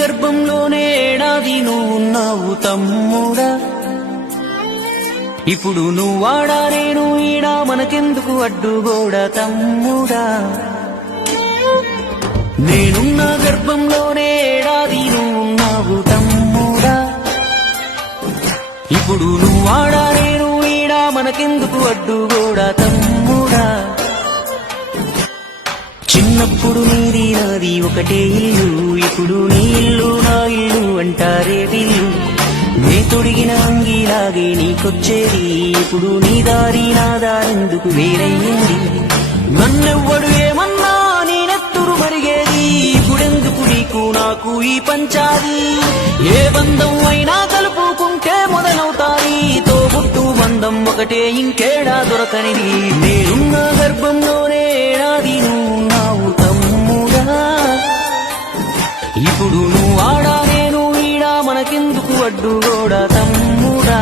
గర్భంలోనే ఏడాది నువ్వున్నావు తమ్ముడా. ఇప్పుడు నువ్వాడా నేను ఈడా మనకెందుకు అడ్డుగోడా తమ్ముడా. నేనున్న గర్భంలోనే ఏడాది నువ్వున్నావు తమ్ముడా. ఇప్పుడు నువ్వాడా నేను ఈడా మనకెందుకు అడ్డుగోడా తమ్ముడా. చిన్నప్పుడు నీది నాది ఒకటే ఇల్లు, ఇప్పుడు నీ ఇల్లు నా ఇల్లు అంటారే వీళ్ళు. నే తొడిగిన అంగీలాగే నీకొచ్చేది, ఇప్పుడు నీ దారి నా దారెందుకు వేరయ్యింది. నన్నెవ్వడు ఏమన్నా నేనెత్తురు మరిగేది, ఇప్పుడెందుకు నీకు నాకు ఈ పంచాది. ఏ బంధం అయినా కలుపుకుంటే మొదలవుతాయి, తోబుట్టు బంధం ఒకటే ఇంకేడా దొరకనిది. నేనున్న గర్భంలోనే ఏడాది నువ్వున్నావు తమ్ముడా. ఇప్పుడు నువ్వాడా నేను ఈడా మనకెందుకు అడ్డుగోడా తమ్ముడా.